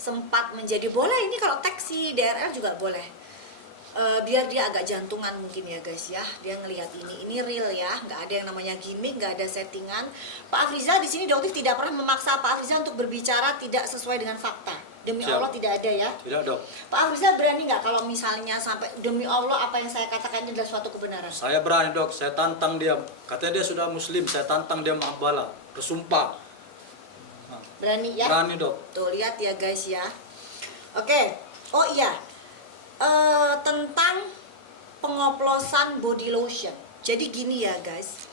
sempat menjadi boleh ini kalau taksi DRL juga boleh. Biar dia agak jantungan mungkin ya guys ya, dia ngelihat ini real ya, nggak ada yang namanya gimmick, nggak ada settingan. Pak Afrizal di sini Doktif tidak pernah memaksa Pak Afrizal untuk berbicara tidak sesuai dengan fakta, demi Siap. Allah tidak ada ya. Tidak, Dok. Pak Afrizal berani nggak kalau misalnya sampai demi Allah apa yang saya katakan ini adalah suatu kebenaran? Saya berani, Dok. Saya tantang dia. Katanya dia sudah muslim, saya tantang dia ma'abala, bersumpah. Berani ya? Berani, Dok. Tuh lihat ya guys ya. Oke. Oh iya, tentang pengoplosan body lotion. Jadi gini ya guys,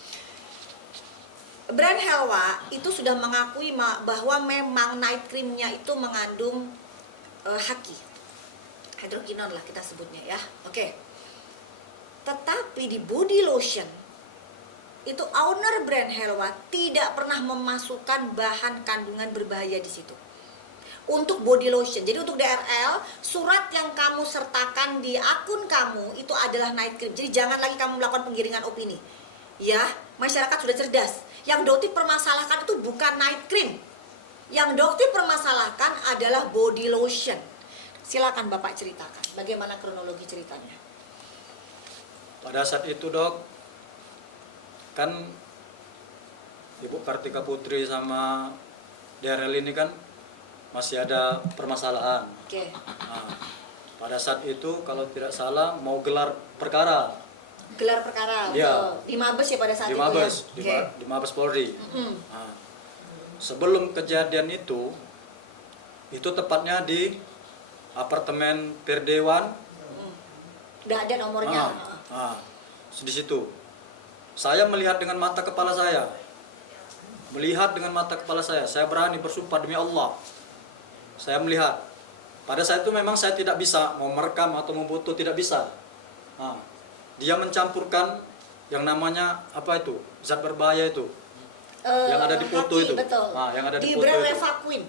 brand Helwa itu sudah mengakui bahwa memang night creamnya itu mengandung haki, hidrokinon lah kita sebutnya ya. Oke. Tetapi di body lotion itu owner brand Helwa tidak pernah memasukkan bahan kandungan berbahaya di situ. Untuk body lotion, jadi untuk DRL, surat yang kamu sertakan di akun kamu itu adalah night cream. Jadi jangan lagi kamu melakukan penggiringan opini. Ya, masyarakat sudah cerdas. Yang Doktif permasalahkan itu bukan night cream. Yang Doktif permasalahkan adalah body lotion. Silakan Bapak ceritakan, bagaimana kronologi ceritanya. Pada saat itu, Dok, kan Ibu Kartika Putri sama DRL ini kan masih ada permasalahan. Oke. Nah, pada saat itu kalau tidak salah mau gelar perkara. Gelar perkara, Ya. di Mabes ya pada saat Di itu Mabes, ya? di Mabes Polri. Mm-mm. Nah, sebelum kejadian itu tepatnya di apartemen Perdewan. Udah ada nomornya. Di situ saya melihat dengan mata kepala saya. Saya berani bersumpah demi Allah. Saya melihat. Pada saat itu memang saya tidak bisa mau merekam atau memfoto, tidak bisa. Dia mencampurkan yang namanya apa itu, zat berbahaya itu, yang ada di foto haki, itu. Betul. Yang ada di Di foto brand itu. Revaquin.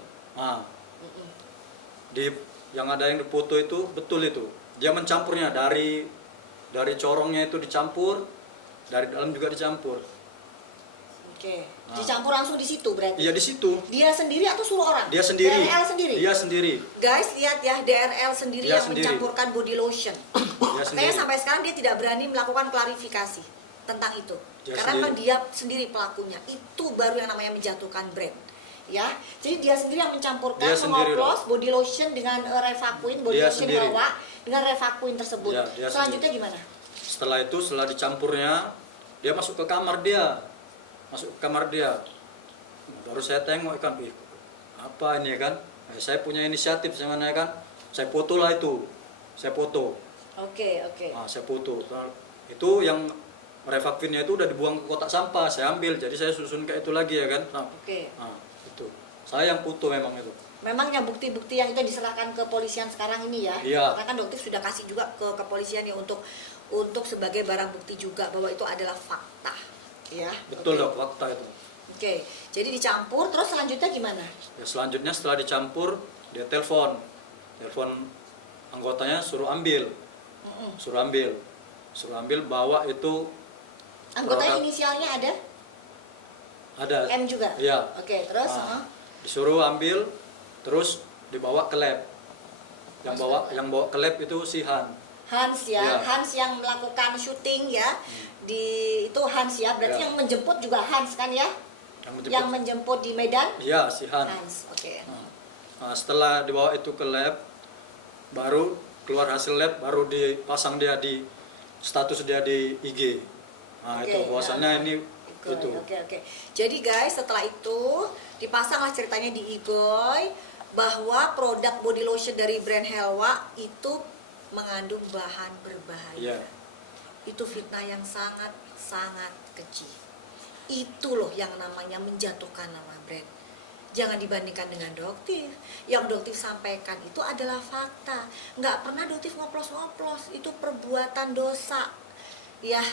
Yang ada yang di foto itu betul itu. Dia mencampurnya dari corongnya itu dicampur, dari dalam juga dicampur. Oke. Dicampur langsung di situ berarti. Iya di situ. Dia sendiri atau suruh orang? Dia sendiri. DRL sendiri. Dia sendiri. Guys, lihat ya, DRL sendiri Dia yang sendiri. mencampurkan body lotion. Dia Kayaknya sendiri. sampai sekarang dia tidak berani melakukan klarifikasi tentang itu. Dia Karena sendiri. memang dia sendiri pelakunya. Itu baru yang namanya menjatuhkan brand. Ya. Jadi dia sendiri yang mencampurkan, Dia sendiri, mengoplos body lotion dengan Revaquin, body Dia lotion sendiri. Helwa dengan Revaquin tersebut. Ya, dia Selanjutnya gimana? Setelah itu, setelah dicampurnya, dia masuk ke kamar dia. Baru saya tengok kan, apa ini kan? Saya punya inisiatif sebenarnya kan. Saya foto lah itu. Saya foto. Oke. Saya foto. Itu yang Revaquinnya itu udah dibuang ke kotak sampah. Saya ambil, jadi saya susun kayak itu lagi ya kan. Oke. Itu. Saya yang foto memang itu. Memang yang bukti-bukti yang itu diserahkan ke kepolisian sekarang ini ya. Iya. Karena kan Doktif sudah kasih juga ke kepolisian ya untuk sebagai barang bukti juga bahwa itu adalah fakta. Ya. Betul, Oke. Dok, fakta itu. Oke. Jadi dicampur terus selanjutnya gimana? Ya, selanjutnya setelah dicampur, dia telepon anggotanya suruh ambil, bawa itu Anggotanya produk. inisialnya ada? Ada. M juga? Iya. Oke, terus? Disuruh ambil, terus dibawa ke lab. Yang bawa ke lab itu si Hans ya, Iya. Hans yang melakukan syuting ya. Itu Hans ya, berarti Iya. yang menjemput juga Hans kan ya? Yang menjemput di Medan? Iya, si Hans, oke. Setelah dibawa itu ke lab, baru keluar hasil lab, baru dipasang dia di status dia di IG. Oke, Itu bahwasannya ini itu. Oke. Jadi guys, setelah itu dipasanglah ceritanya di Igoy bahwa produk body lotion dari brand Helwa itu mengandung bahan berbahaya. Iya. Itu fitnah yang sangat keji. Itu loh yang namanya menjatuhkan nama brand. Jangan dibandingkan dengan Doktif. Yang Doktif sampaikan itu adalah fakta. Nggak pernah Doktif ngoplos-ngoplos. Itu perbuatan dosa. Ya,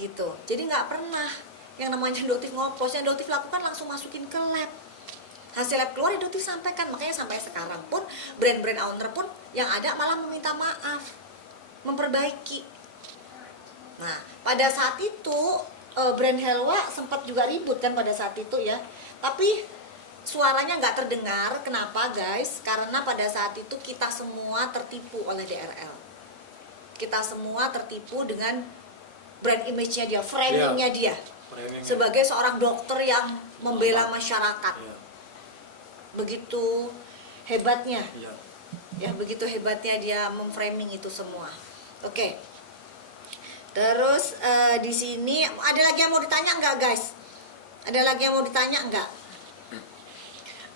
gitu. Jadi nggak pernah yang namanya Doktif ngoplos. Yang Doktif lakukan langsung masukin ke lab. Hasil lab keluar ya Doktif sampaikan. Makanya sampai sekarang pun brand-brand owner pun yang ada malah meminta maaf, memperbaiki. Nah, pada saat itu brand Helwa sempat juga ribut kan pada saat itu ya. Tapi suaranya nggak terdengar. Kenapa guys? Karena pada saat itu kita semua tertipu oleh DRL. Kita semua tertipu dengan brand image-nya dia, framing-nya dia Framing. sebagai seorang dokter yang membela masyarakat. Iya. Begitu hebatnya, Iya. ya begitu hebatnya dia memframing itu semua. Oke. Terus di sini ada lagi yang mau ditanya nggak guys? Ada lagi yang mau ditanya nggak?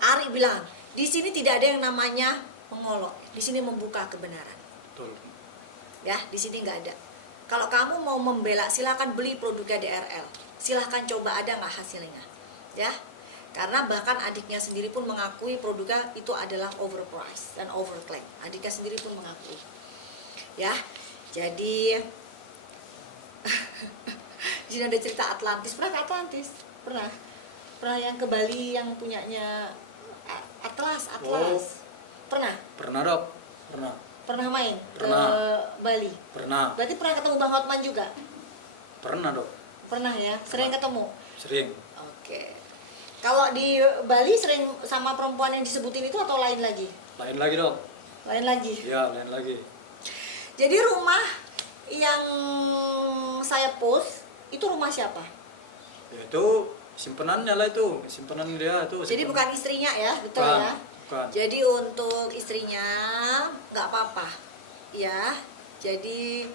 Ari bilang di sini tidak ada yang namanya mengolok. Di sini membuka kebenaran. Betul. Ya, di sini nggak ada. Kalau kamu mau membela, silakan beli produknya DRL. Silahkan coba, ada nggak hasilnya, ya. Karena bahkan adiknya sendiri pun mengakui produknya itu adalah overpriced dan overclaim. Adiknya sendiri pun mengakui, ya. Jadi, di sini ada cerita Atlantis. Pernah ke Atlantis? Pernah. Pernah yang ke Bali yang punyanya Atlas. Oh. Pernah. Pernah dok? Pernah. Pernah main Pernah. ke Bali. Pernah. Berarti pernah ketemu Bang Hotman juga? Pernah dok. Pernah ya? Sering ketemu? Sering. Oke. Kalau di Bali sering sama perempuan yang disebutin itu atau lain lagi? Lain lagi dok. Lain lagi. Ya lain lagi. Jadi rumah yang saya post itu rumah siapa? Ya, itu simpenannya lah itu. Simpanan dia itu. Jadi bukan istrinya ya, betul Bukan, ya? bukan. Jadi untuk istrinya nggak apa-apa, ya. Jadi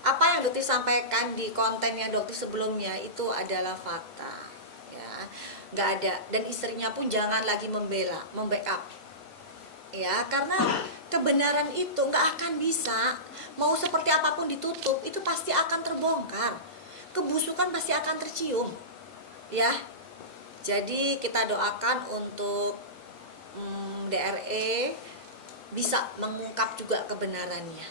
apa yang Dokter sampaikan di kontennya Dokter sebelumnya itu adalah fakta, ya. Nggak ada. Dan istrinya pun jangan lagi membela, membackup, ya. Karena kebenaran itu nggak akan bisa. Mau seperti apapun ditutup, itu pasti akan terbongkar. Kebusukan pasti akan tercium, ya. Jadi kita doakan untuk DRE bisa mengungkap juga kebenarannya,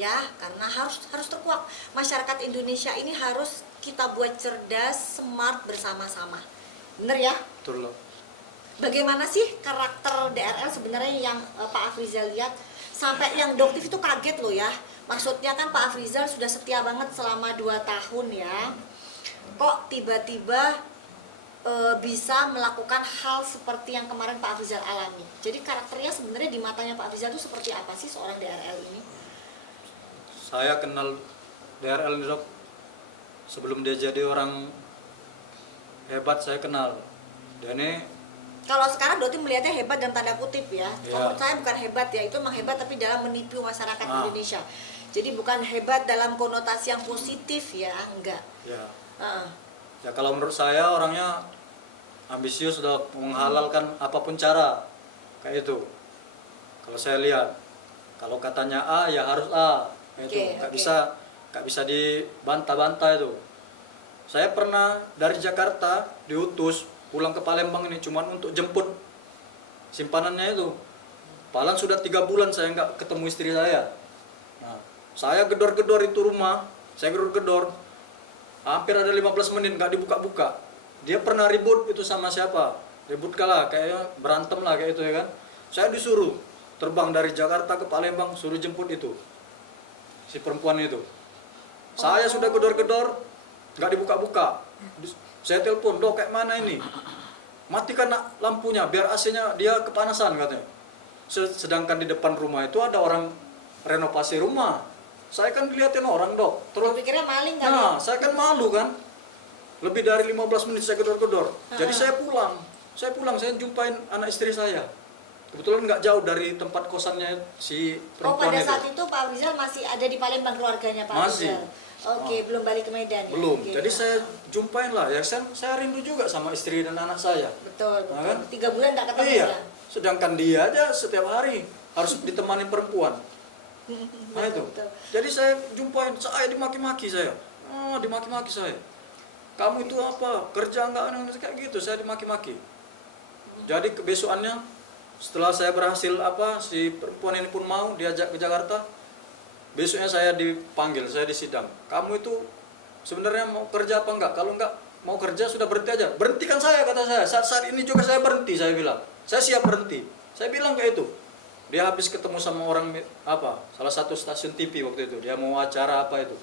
ya, karena harus terkuak. Masyarakat Indonesia ini harus kita buat cerdas, smart bersama-sama, bener ya? Betul dok. Bagaimana sih karakter DRL sebenarnya yang Pak Afrizal lihat sampai yang Doktif itu kaget loh ya. Maksudnya kan Pak Afrizal sudah setia banget selama 2 tahun ya, kok tiba-tiba bisa melakukan hal seperti yang kemarin Pak Afrizal alami. Jadi karakternya sebenarnya di matanya Pak Afrizal itu seperti apa sih seorang DRL ini? Saya kenal DRL ini dok. Sebelum dia jadi orang hebat saya kenal. Dia ini Kalau sekarang Doti melihatnya hebat dalam tanda kutip ya. Ya. Menurut saya bukan hebat ya, itu memang hebat tapi dalam menipu masyarakat Ah. Indonesia. Jadi bukan hebat dalam konotasi yang positif ya, enggak. ya. Heeh. Ya kalau menurut saya orangnya ambisius, sudah menghalalkan apapun cara kayak itu. Kalau saya lihat, kalau katanya A ya harus A, itu nggak bisa dibantah-bantah itu. Saya pernah dari Jakarta diutus pulang ke Palembang ini cuman untuk jemput simpanannya itu. Palang sudah 3 bulan saya nggak ketemu istri saya. Nah, saya gedor-gedor itu rumah, saya gedor-gedor. Hampir ada 15 menit nggak dibuka-buka. Dia pernah ribut itu sama siapa? Ribut kalah, kayaknya berantem lah kayak itu ya kan. Saya disuruh terbang dari Jakarta ke Palembang, suruh jemput itu si perempuan itu. Saya sudah gedor-gedor, nggak dibuka-buka. Saya telepon, dok kayak mana ini? Matikan lampunya, biar AC-nya dia kepanasan katanya. Sedangkan di depan rumah itu ada orang renovasi rumah. Saya kan dilihatin orang dok. Terus Pikirnya maling kan? nah, saya kan malu kan. Lebih dari 15 menit saya gedor-gedor. Jadi saya pulang, saya jumpain anak istri saya. Kebetulan nggak jauh dari tempat kosannya si Oh, perempuan pada itu. saat itu Pak Afrizal masih ada di Palembang keluarganya Pak Masih. Afrizal. Oke, belum balik ke Medan ya? Belum. Oke. Jadi saya jumpain lah. Ya saya rindu juga sama istri dan anak saya. Betul, Nah, betul. kan? 3 bulan nggak ketemu Iya. ya? Sedangkan dia aja setiap hari harus ditemani perempuan. Nah itu. Betul. Jadi saya jumpain, saya dimaki-maki saya. Dimaki-maki saya. Kamu itu apa? Kerja enggak? Kayak gitu, saya dimaki-maki. Jadi kebesokannya setelah saya berhasil si perempuan ini pun mau diajak ke Jakarta. Besoknya saya dipanggil, saya disidang. Kamu itu sebenarnya mau kerja apa enggak? Kalau enggak mau kerja sudah berhenti aja. Berhentikan saya, kata saya. Saat ini juga saya berhenti, saya bilang. Saya siap berhenti. Saya bilang kayak itu. Dia habis ketemu sama orang salah satu stasiun TV waktu itu. Dia mau acara apa itu.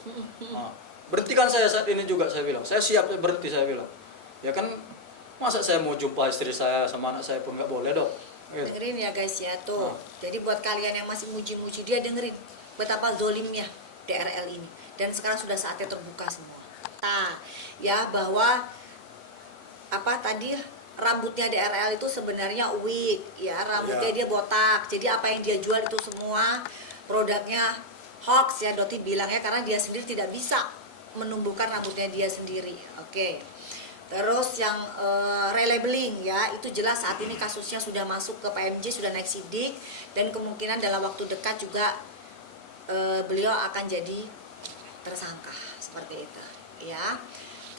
Nah, berhentikan saya saat ini juga, saya bilang. Saya siap berhenti, saya bilang. Ya kan Masa saya mau jumpa istri saya sama anak saya pun nggak boleh dok? Gitu. Dengerin ya guys ya tuh. Ah. Jadi buat kalian yang masih muji-muji dia, dengerin betapa zolimnya DRL ini. Dan sekarang sudah saatnya terbuka semua. Nah, ya bahwa apa tadi rambutnya DRL itu sebenarnya wig ya, rambutnya Ya. dia botak. Jadi apa yang dia jual itu semua produknya hoax ya, Doti bilang ya, karena dia sendiri tidak bisa menumbuhkan rambutnya dia sendiri. Oke. Terus yang relabeling ya, itu jelas saat ini kasusnya sudah masuk ke PMJ, sudah naik sidik, dan kemungkinan dalam waktu dekat juga beliau akan jadi tersangka seperti itu ya.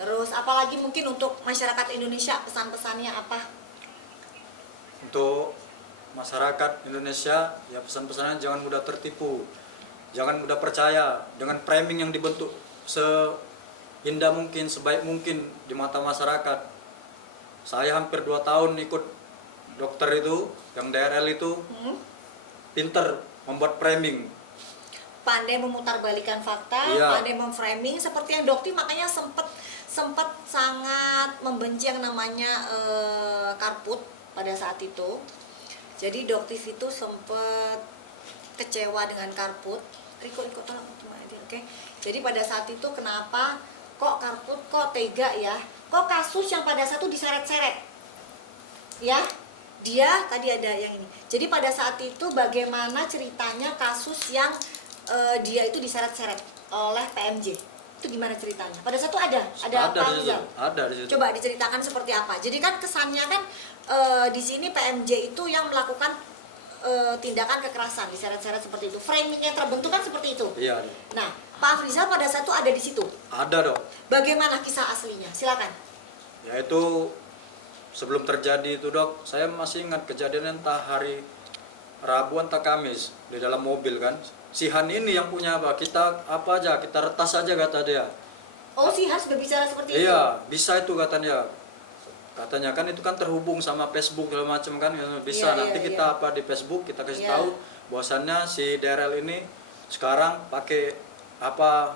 Terus apalagi mungkin untuk masyarakat Indonesia pesan-pesannya apa? Untuk masyarakat Indonesia ya pesan-pesannya jangan mudah tertipu, jangan mudah percaya dengan framing yang dibentuk seindah mungkin, sebaik mungkin di mata masyarakat. Saya hampir 2 tahun ikut dokter itu, yang DRL itu pinter membuat framing. Pandai memutarbalikan fakta, Iya. pandai memframing, seperti yang Dokti makanya sempat sangat membenci yang namanya karput pada saat itu. Jadi Doktif itu sempat kecewa dengan karput. Riko tolong cuma aja, oke. Jadi pada saat itu kenapa kok karput kok tega ya? Kok kasus yang pada satu diseret-seret? Ya, dia tadi ada yang ini. Jadi pada saat itu bagaimana ceritanya kasus yang dia itu diseret-seret oleh PMJ? Itu gimana ceritanya? Pada saat itu ada Ada Pak di situ. Rizal? Ada di situ. Coba diceritakan seperti apa. Jadi kan kesannya kan di sini PMJ itu yang melakukan tindakan kekerasan, diseret-seret seperti itu. Framingnya terbentuk kan seperti itu. Iya. Nah, Pak Rizal pada saat itu ada di situ. Ada dok. Bagaimana kisah aslinya? Silakan. Yaitu sebelum terjadi itu dok, saya masih ingat kejadian entah hari Rabu entah Kamis di dalam mobil kan. Si Han ini yang punya apa? Kita apa aja, kita retas aja kata dia. Oh, si Has berbicara seperti itu. Iya, bisa itu katanya. Katanya kan itu kan terhubung sama Facebook segala macam kan, bisa Iya, nanti iya, kita iya. apa di Facebook kita kasih Iya. tahu bahwasannya si DRL ini sekarang pakai apa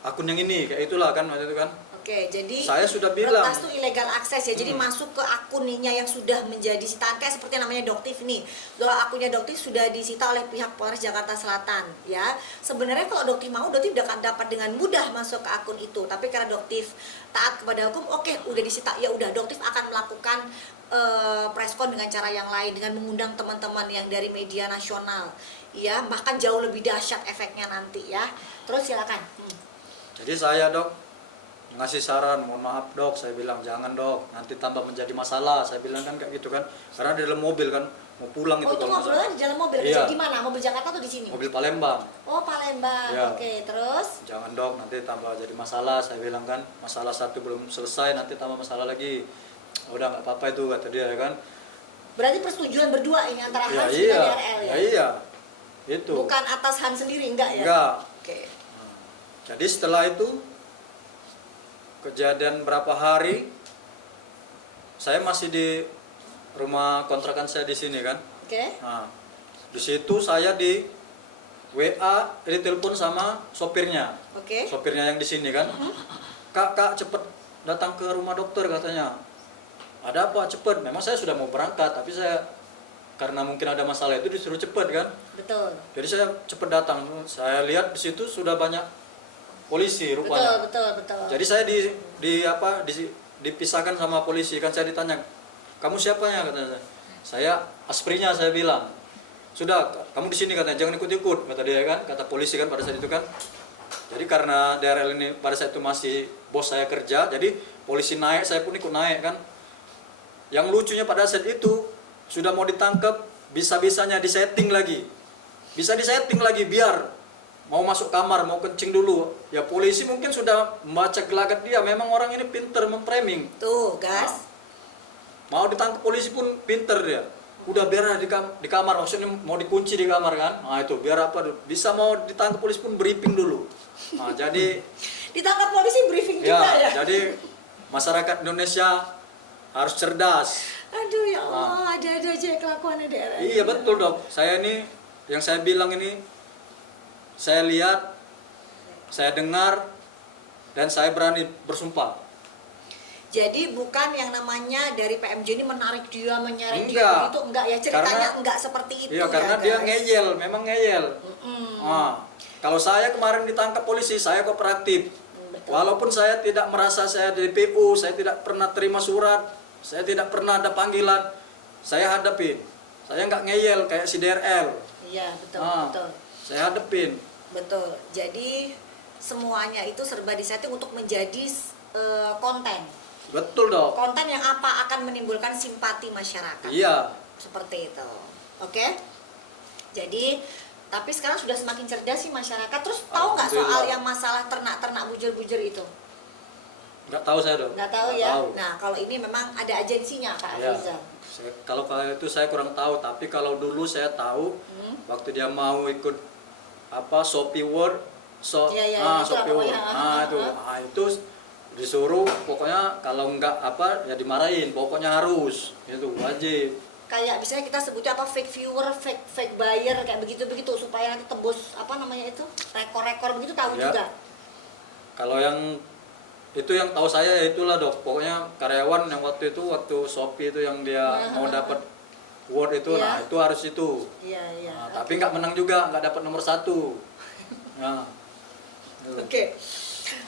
akun yang ini kayak itulah kan waktu itu kan. Oke, jadi Saya sudah bilang. retas itu ilegal akses ya. Jadi masuk ke akuninya yang sudah menjadi sitaan, kayak seperti namanya Doktif nih. Kalau akunnya Doktif sudah disita oleh pihak Polres Jakarta Selatan ya. Sebenarnya kalau Doktif mau, Doktif akan dapat dengan mudah masuk ke akun itu. Tapi karena Doktif taat kepada hukum, oke, udah disita, ya udah Doktif akan melakukan preskon dengan cara yang lain, dengan mengundang teman-teman yang dari media nasional ya, bahkan jauh lebih dahsyat efeknya nanti ya. Terus silakan. Jadi saya dok ngasih saran, mohon maaf dok, saya bilang jangan dok, nanti tambah menjadi masalah, saya bilang kan kayak gitu kan, karena di dalam mobil kan mau pulang Oh, itu kalau nggak ngobrolnya salah. di dalam mobil. Iya. Di mana? Mobil Jakarta atau di sini? Mobil Palembang. Oh, Palembang. Iya. Oke, terus? Jangan dok, nanti tambah jadi masalah, saya bilang kan, masalah satu belum selesai, nanti tambah masalah lagi. Udah nggak apa-apa itu kata dia kan. Berarti persetujuan berdua ini antara Ya Hans iya, dan DRL ya? ya iya, itu. Bukan atas Hans sendiri, enggak ya? Enggak. Oke. Jadi setelah itu kejadian berapa hari saya masih di rumah kontrakan saya di sini kan. Oke. Nah, di situ saya di WA, ditelepon sama sopirnya. Oke. Sopirnya yang di sini kan. Kak, cepet datang ke rumah dokter katanya. Ada apa? Cepet. Memang saya sudah mau berangkat, tapi saya karena mungkin ada masalah itu disuruh cepet kan. Betul. Jadi saya cepet datang. Saya lihat di situ sudah banyak polisi rupanya. Betul. Jadi saya dipisahkan sama polisi kan, saya ditanya, "Kamu siapanya?" katanya. Saya asprinya, saya bilang. "Sudah, kamu di sini," katanya, "jangan ikut-ikut," kata dia kan, kata polisi kan pada saat itu kan. Jadi karena DRL ini pada saat itu masih bos saya kerja, jadi polisi naik, saya pun ikut naik kan. Yang lucunya pada saat itu sudah mau ditangkap, bisa-bisanya disetting lagi. Bisa disetting lagi biar mau masuk kamar, mau kencing dulu. Ya polisi mungkin sudah membaca gelagat dia, memang orang ini pinter memframing. Tuh, gas. Mau ditangkap polisi pun pinter dia. Udah biar di kamar, maksudnya mau dikunci di kamar kan. Nah itu biar apa, bisa mau ditangkap polisi pun briefing dulu. Nah jadi Ditangkap polisi briefing ya, juga ya? jadi masyarakat Indonesia harus cerdas. Aduh ya Allah, ada-ada aja kelakuannya DRL. Iya betul dok, saya ini, yang saya bilang ini, saya lihat, saya dengar, dan saya berani bersumpah. Jadi bukan yang namanya dari PMJ ini menarik dia, menyeret dia Enggak. begitu, enggak ya, ceritanya Karena- enggak seperti itu Iya, karena ya, dia guys. ngeyel, memang ngeyel. Mm-mm. Kalau saya kemarin ditangkap polisi, saya kooperatif. Betul. Walaupun saya tidak merasa saya DPO, saya tidak pernah terima surat, saya tidak pernah ada panggilan, saya hadapin. Saya nggak ngeyel kayak si DRL. Iya, betul, Ah. betul. Saya hadapin. Betul. Jadi semuanya itu serba disetting untuk menjadi konten. Betul dong. Konten yang apa akan menimbulkan simpati masyarakat. Iya. Seperti itu. Oke? Jadi tapi sekarang sudah semakin cerdas sih masyarakat. Terus tahu nggak soal Alhamdulillah. yang masalah ternak-ternak bujur-bujur itu? Nggak tahu saya dong. Nggak tahu Nggak ya. tahu. Nah, kalau ini memang ada agensinya Pak Ya. Rizal. Kalau itu saya kurang tahu, tapi kalau dulu saya tahu waktu dia mau ikut Shopee World, Iya, iya, itu Shopee apa, World, ya. itu disuruh pokoknya kalau enggak ya dimarahin, pokoknya harus itu wajib. Kayak misalnya kita sebutnya apa, fake viewer, fake buyer, kayak begitu supaya nanti tembus apa namanya itu, rekor-rekor begitu, tahu Ya. juga. Kalau yang itu yang tahu saya ya itulah dok, pokoknya karyawan yang waktu Shopee itu yang dia mau dapat award itu, Iya. nah itu harus itu. Iya, iya. Nah, tapi nggak menang juga, nggak dapat nomor 1. Nah, Oke.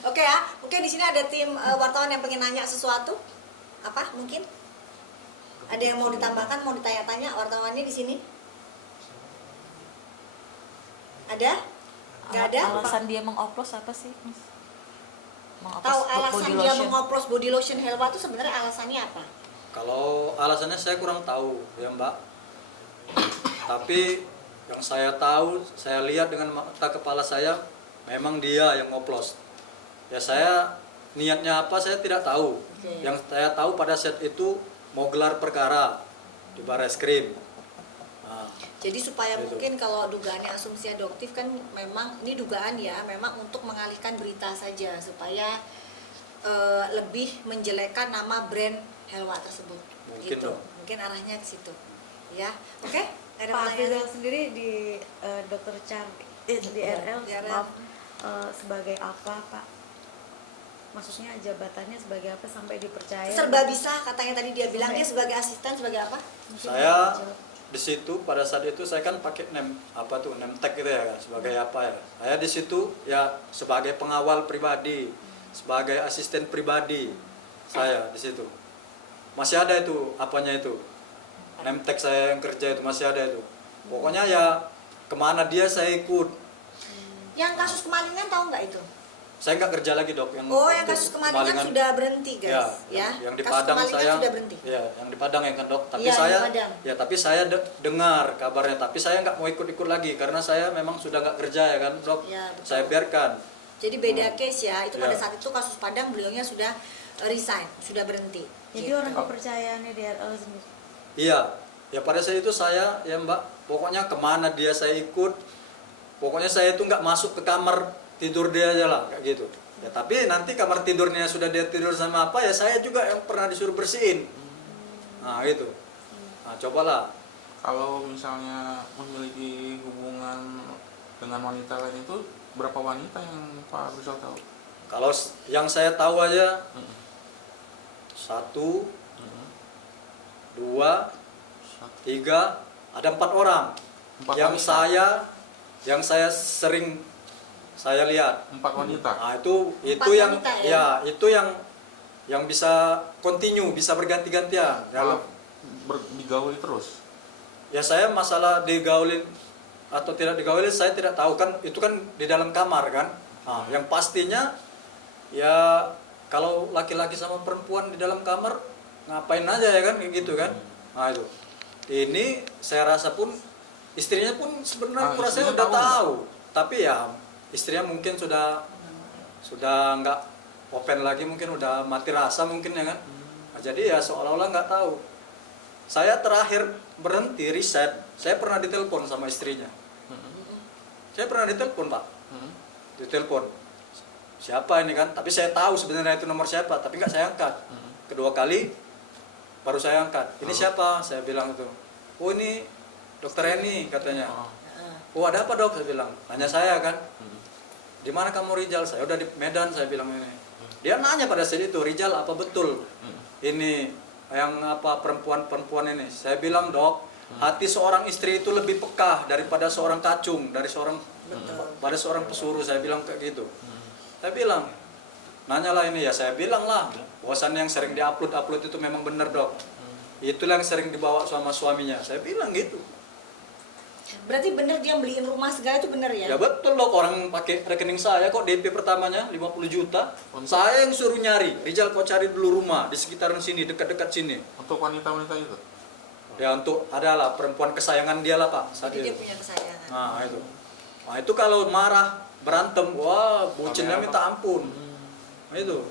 Oke ya, mungkin di sini ada tim wartawan yang pengen nanya sesuatu. Apa mungkin? Ada yang mau ditambahkan, mau ditanya-tanya wartawannya di sini? Ada? Nggak ada? Alasan dia mengoplos apa sih, Mas? Tahu alasan body dia lotion. mengoplos body lotion Helwa itu sebenarnya alasannya apa? kalau alasannya saya kurang tahu ya Mbak. Tapi yang saya tahu, saya lihat dengan mata kepala saya, memang dia yang ngoplos. Ya saya niatnya apa saya tidak tahu. Oke. Yang saya tahu pada saat itu mau gelar perkara di Barreskrim. Nah, Jadi supaya Itu. mungkin kalau dugaannya asumsi adoptif kan memang ini dugaan ya, memang untuk mengalihkan berita saja supaya lebih menjelekkan nama brand Helwa tersebut. Mungkin gitu. dong. Mungkin arahnya ke situ. Ya. Oke? Ada Pak pertanyaan? Afrizal sendiri di Dr. Charlie di RL, Di RL. maaf, sebagai apa Pak? Maksudnya jabatannya sebagai apa sampai dipercaya? Serba bisa katanya tadi dia bilang, dia sebagai asisten sebagai apa? Mungkin saya dijawab. di situ pada saat itu saya kan pakai name tag gitu ya, sebagai apa ya? Saya di situ ya sebagai pengawal pribadi, sebagai asisten pribadi saya di situ. Masih ada itu apanya itu, name tag saya yang kerja itu masih ada itu. Pokoknya ya kemana dia saya ikut. Yang kasus kemalingan tahu nggak itu? Saya nggak kerja lagi dok. Yang Oh, yang untuk kasus kemalingan sudah berhenti guys, ya? yang di Kasus Padang kemalingan saya, sudah berhenti. ya, yang di Padang yang kan dok. Tapi Iya, saya, di Padang. ya tapi saya dengar kabarnya, tapi saya nggak mau ikut-ikut lagi karena saya memang sudah nggak kerja ya kan dok. Ya, betul. Saya biarkan. Jadi beda case ya, itu pada Ya. saat itu kasus Padang beliaunya sudah resign, sudah berhenti. Jadi Gitu. orang kepercayaannya di RL sendiri. Iya, ya pada saat itu saya ya mbak, pokoknya kemana dia saya ikut. Pokoknya saya itu nggak masuk ke kamar tidur dia aja lah kayak gitu. Ya tapi nanti kamar tidurnya sudah dia tidur sama apa ya saya juga yang pernah disuruh bersihin. Nah gitu. Nah cobalah. Kalau misalnya memiliki hubungan dengan wanita lain itu berapa wanita yang Pak Afrizal tahu? Kalau yang saya tahu aja Mm-mm. 1, Mm-mm. 2, Satu. 3, ada 4 orang. Empat yang wanita. saya sering saya lihat. 4 wanita. Nah, itu Empat yang wanita, ya? ya itu yang bisa continue, bisa berganti-gantian. Kalau Kalau digauli terus. ya saya masalah digaulin atau tidak digaulin saya tidak tahu kan, itu kan di dalam kamar kan. Nah, yang pastinya ya kalau laki-laki sama perempuan di dalam kamar ngapain aja ya kan kayak gitu kan. Nah itu. Ini saya rasa pun istrinya pun sebenarnya Ah, kurasa istrinya udah tahu tahu. Tapi ya istrinya mungkin sudah nggak open lagi, mungkin udah mati rasa mungkin ya kan. Nah, jadi ya seolah-olah nggak tahu. Saya terakhir berhenti riset, saya pernah ditelepon sama istrinya. Saya pernah ditelepon pak, ditelepon. Siapa ini kan? Tapi saya tahu sebenarnya itu nomor siapa, tapi nggak saya angkat. Kedua kali baru saya angkat. Ini siapa? Saya bilang itu. Oh ini dokter Eni katanya. Oh. Oh ada apa dok? Saya bilang. Tanya saya kan. Di mana kamu Rizal? Saya udah di Medan, saya bilang ini. Dia nanya pada saat itu, Rijal apa betul ini yang apa perempuan ini? Saya bilang, Dok, hati seorang istri itu lebih peka daripada seorang kacung, dari seorang pada seorang pesuruh. Saya bilang kayak gitu. Saya bilang, nanyalah ini ya. Saya bilang lah, bosan yang sering diupload itu memang benar, Dok. Itulah yang sering dibawa sama suaminya. Saya bilang gitu. Berarti bener dia beliin rumah segala itu bener ya? Ya betul dok, orang pakai rekening saya kok DP pertamanya 50 juta. Saya yang suruh nyari. Rijal, kau cari dulu rumah di sekitaran sini, dekat-dekat sini. Untuk wanita-wanita itu? Ya untuk adalah perempuan kesayangan dia lah Pak. Jadi dia punya kesayangan. Nah itu kalau marah berantem, wah bucinnya minta ampun. Nah, itu.